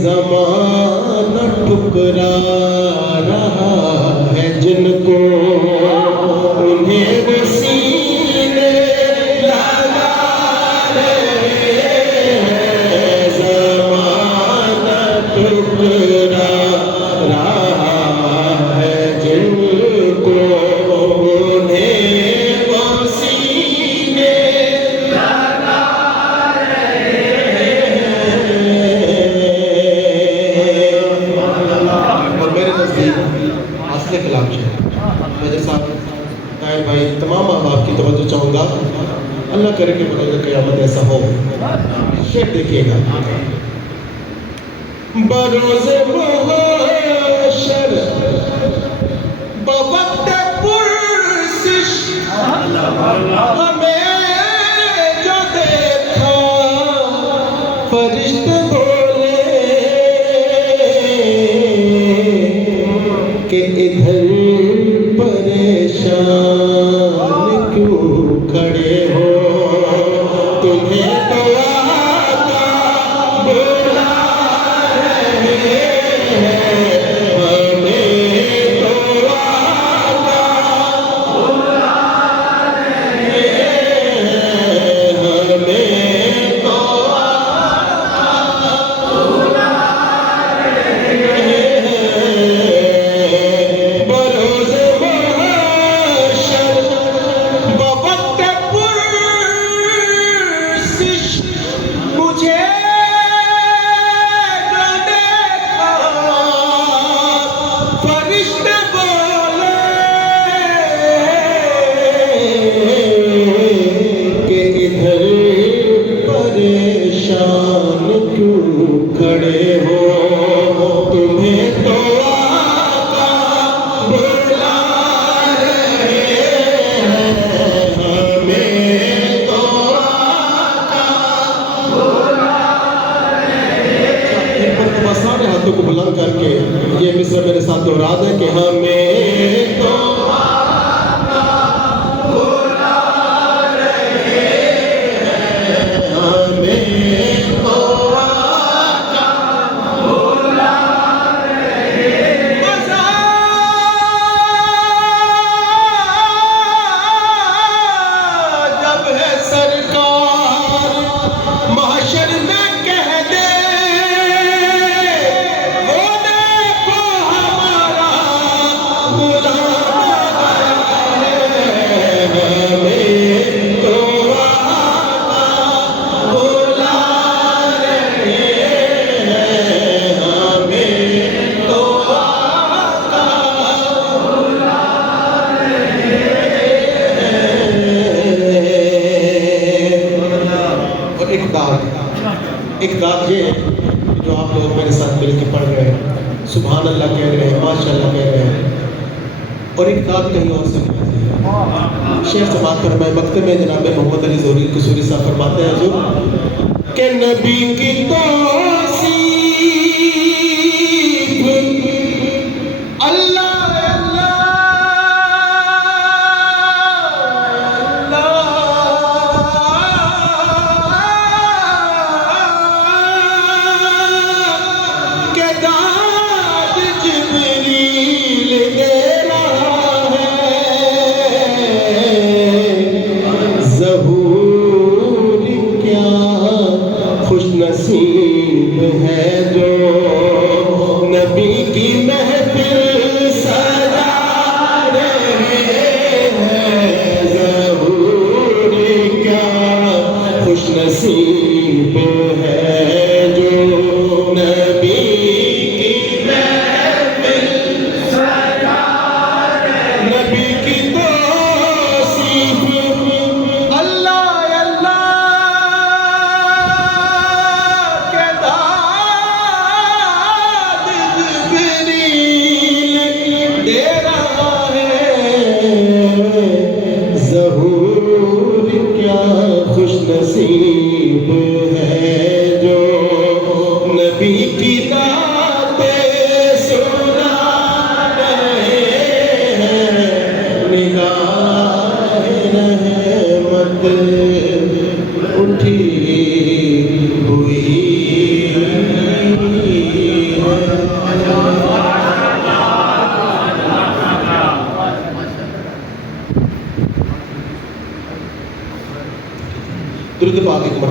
ज़माना ठुकरा रहा है जिनको, उन्हें वो सीने लगा रहे हैं। ज़माना ठुकरा रहा है जिनको, उन्हें वो सीने लगा रहे हैं। और मेरे नज़दीक असली कलाम है मेरे साथ ताहिर भाई, तमाम अहबाब की तवज्जो चाहूँगा। अल्लाह करे कि बरोज़ क़यामत ऐसा हो। शेर देखिएगा, बरोज़ महशर बवक्त पुरसिश हमें जो देखा, फरिश्ते बोले कि इधर परेशान क्यों खड़े हो, तुम्हें तो आका बुला रहे हैं। हमें तो आका बुला रहे हैं। हमें तो आका बुला रहे हैं। बरोज़ महशर बवक्त पुरसिश मुझे न देखा, फरिश्ते बोले कि इधर परेशान क्यों खड़े हो, तुम्हें तो आका बुला रहे हैं। हमें तो आका बुला रहे हैं। एक मरतबा सारे हाथों को बुलंद करके ये मिसरा मेरे साथ दोहरा दें कि हमें तो आका बुला रहे हैं। हमें तो आका बुला रहे हैं। जब है सरकार महशर में कह दे, वो देखो हमारा गुलाम आया है। हमें तो आका बुला रहे हैं। हमें तो आका बुला रहे हैं। और एक दाद ये है जो आप लोग मेरे साथ मिल के पढ़ रहे हैं, सुभान अल्लाह कह रहे हैं, माशाअल्लाह कह रहे हैं। और एक दाद कहीं और से शेर समाप्त फरमाए मकते में जनाब मोहम्मद अली ज़ोहरी कसूरी साहब फरमाते हैं हुज़ूर कि नबी की तौसीफ अल्लाह के दाद जिब्रील दे रहा है। ज़हूर क्या खुश नसीब दुरूद पाक एक